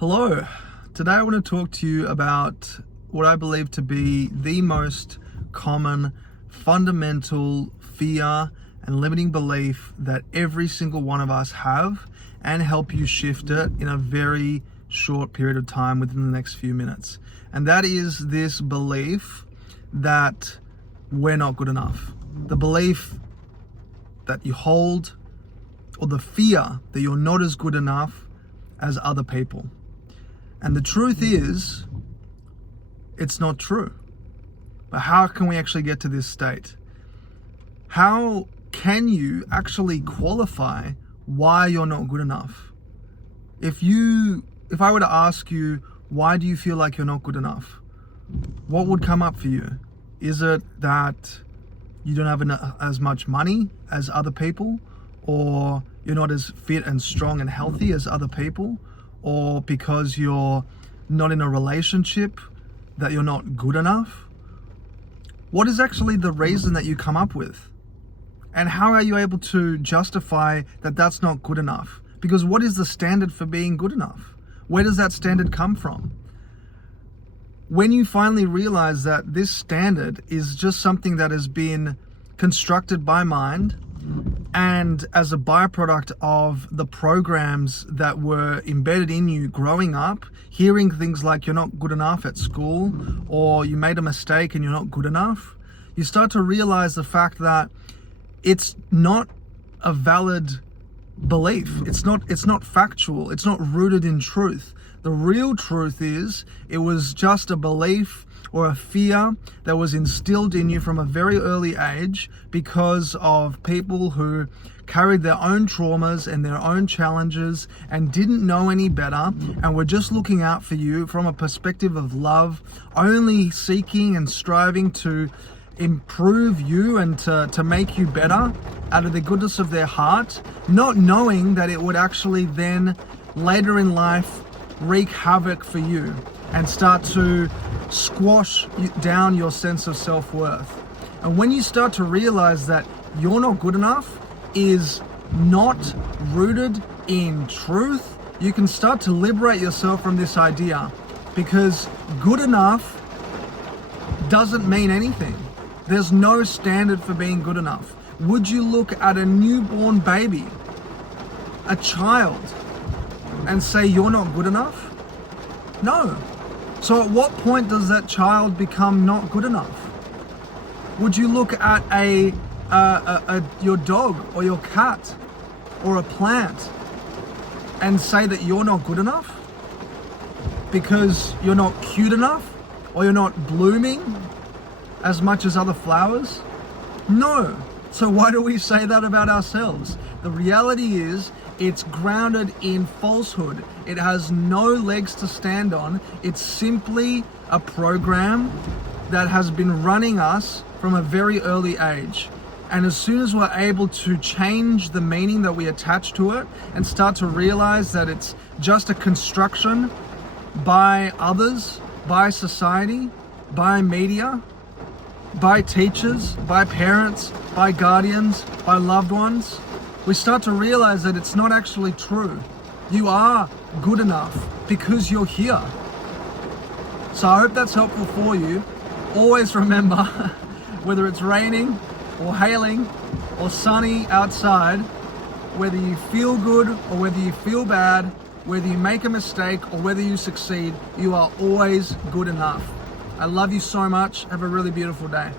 Hello, today I want to talk to you about what I believe to be the most common fundamental fear and limiting belief that every single one of us have, and help you shift it in a very short period of time within the next few minutes. And that is this belief that we're not good enough. The belief that you hold, or the fear that you're not as good enough as other people. And the truth is, it's not true. But how can we actually get to this state? How can you actually qualify why you're not good enough? If I were to ask you, why do you feel like you're not good enough? What would come up for you? Is it that you don't have as much money as other people? Or you're not as fit and strong and healthy as other people? Or because you're not in a relationship that you're not good enough? What is actually the reason that you come up with? And how are you able to justify that that's not good enough? Because what is the standard for being good enough? Where does that standard come from? When you finally realize that this standard is just something that has been constructed by mind, and as a byproduct of the programs that were embedded in you growing up, hearing things like you're not good enough at school, or you made a mistake and you're not good enough, you start to realize the fact that it's not a valid belief. It's not factual. It's not rooted in truth. The real truth is, it was just a belief or a fear that was instilled in you from a very early age because of people who carried their own traumas and their own challenges and didn't know any better, and were just looking out for you from a perspective of love, only seeking and striving to improve you and to make you better out of the goodness of their heart, not knowing that it would actually then later in life wreak havoc for you and start to squash down your sense of self-worth. And when you start to realize that you're not good enough is not rooted in truth, you can start to liberate yourself from this idea, because good enough doesn't mean anything. There's no standard for being good enough. Would you look at a newborn baby, a child, and say you're not good enough? No. So at what point does that child become not good enough? Would you look at your dog or your cat or a plant and say that you're not good enough because you're not cute enough, or you're not blooming as much as other flowers? No. So why do we say that about ourselves? The reality is, it's grounded in falsehood. It has no legs to stand on. It's simply a program that has been running us from a very early age. And as soon as we're able to change the meaning that we attach to it and start to realize that it's just a construction by others, by society, by media, by teachers, by parents, by guardians, by loved ones, we start to realize that it's not actually true. You are good enough because you're here. So I hope that's helpful for you. Always remember, whether it's raining or hailing or sunny outside, whether you feel good or whether you feel bad, whether you make a mistake or whether you succeed, you are always good enough. I love you so much. Have a really beautiful day.